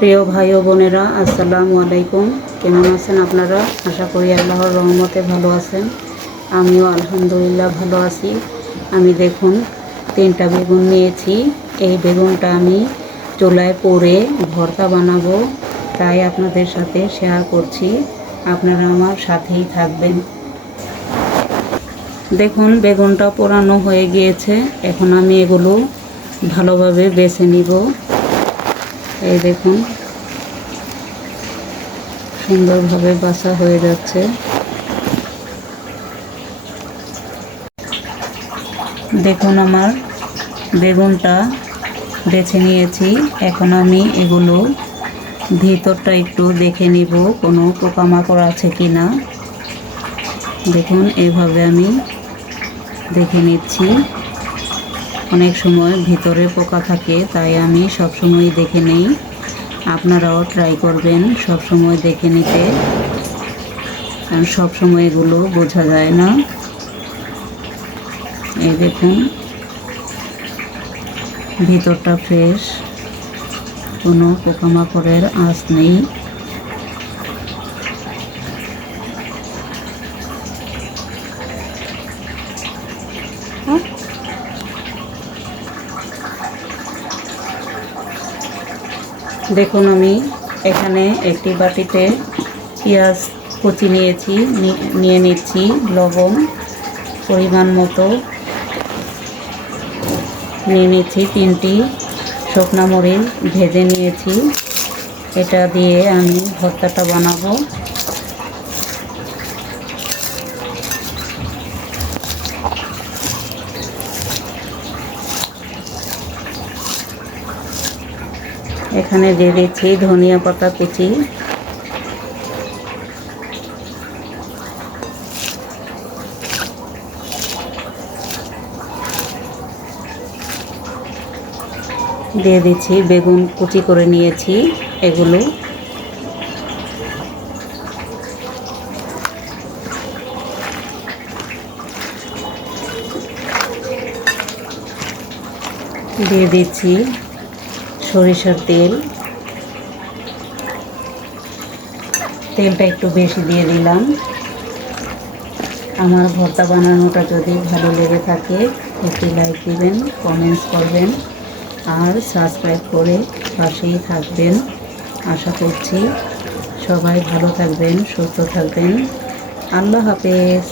প্রিয় ভাই ও বোনেরা, আসসালামু আলাইকুম। কেমন আছেন আপনারা? আশা করি আল্লাহর রহমতে ভালো আছেন। আমিও আলহামদুলিল্লাহ ভালো আছি। আমি দেখুন 3টা বেগুন নিয়েছি। এই বেগুনটা আমি চুলায় পোড়ে ভর্তা বানাবো, তাই আপনাদের সাথে শেয়ার করছি। আপনারা আমার সাথেই থাকবেন। দেখুন বেগুনটা পোড়ানো হয়ে গিয়েছে। এখন আমি এগুলো ভালোভাবে বেছে নিব। এই দেখুন সুন্দরভাবে বাছা হয়ে যাচ্ছে। দেখুন আমার বেগুনটা বেছে নিয়েছি। এখন আমি এগুলো ভিতরটা একটু দেখে নিব কোনো পোকামাকড় আছে কি না। দেখুন এভাবে আমি দেখে নিচ্ছি। অনেক সময় ভিতরে পোকা থাকে, তাই আমি সবসময় দেখে নেই। আপনারাও ট্রাই করবেন সব সময় দেখে নিতে, কারণ সব সময় এগুলো বোঝা যায় না। এই দেখুন ভিতরটা ফ্রেশ, কোনো পোকামাকড়ের আঁচ নেই। দেখুন আমি এখানে একটি বাটিতে পেঁয়াজ কুচি নিয়ে নিচ্ছি। লবণ পরিমাণ মতো নিয়ে নিচ্ছি। 3টি শুকনো মরিচ ভেজে নিয়েছি। এটা দিয়ে আমি ভর্তাটা বানাবো। এখানে দিয়ে দিচ্ছি ধনিয়া পাতা কুচি, দিয়ে দিচ্ছি বেগুন কুচি করে নিয়েছি এগুলো। দিয়ে দিচ্ছি সরিষার তেল। তেলটা একটু বেশি দিয়ে দিলাম। আমার ভর্তা বানানোটা যদি ভালো লেগে থাকে একটি লাইক দিবেন, কমেন্টস করবেন আর সাবস্ক্রাইব করে পাশেই থাকবেন। আশা করছি সবাই ভালো থাকবেন, সুস্থ থাকবেন। আল্লাহ হাফেজ।